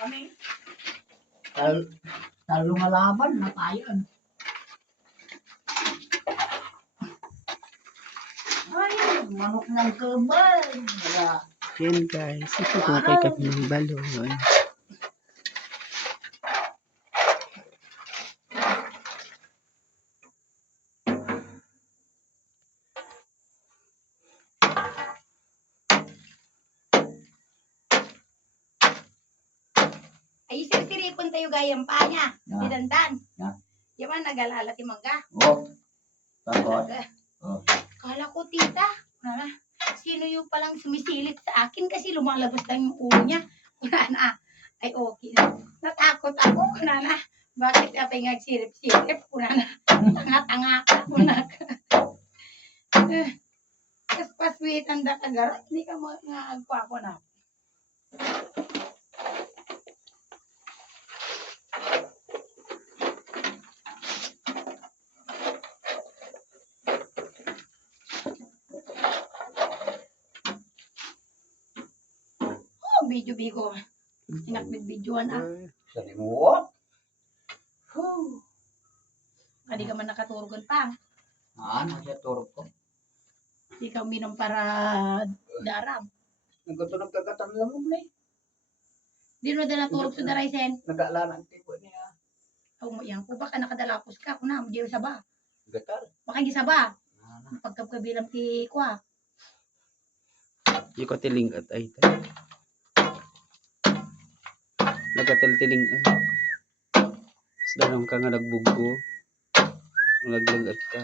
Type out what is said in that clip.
kami. Talo nga laban na tayo. Ay, manok ng kabal. Yan guys, ito po kay kami ng balon. Ay, siripon tayo gayang pa niya. Yeah. Di dandan. Yeah. Yaman, nag-alala ti Mangga. Oh. Tapos? Oh. Kala ko, tita. Sino yung palang sumisilip sa akin kasi lumalabas lang yung ulo niya. Kunana. Ay, okay na. Natakot ako. Kunana. Bakit apay nagsirip-sirip? Kunana. Tanga-tanga ka. Kunana. Tapos paswitan da kagaro. Hindi ka magpapa ko na. Video bigo. Inakbit videoan Sa limuot? Kadi ka man nakaturugan pa. Nasa turok ko. Di ka uminom para daram. Nagkatunog kagatan lang mo eh. Di mo dala turog sa daraysen. Nag-aalala ang tipo niya. Mo yan ko baka nakadalapos ka. Kuna mo di sa ba. Gatal. Baka di sa ba. Pagkabilang ti kwa. Di ko tiling at ay tayo. Nagataltiling ay. Sa danong ka nga nagbugko. Naglagat ka.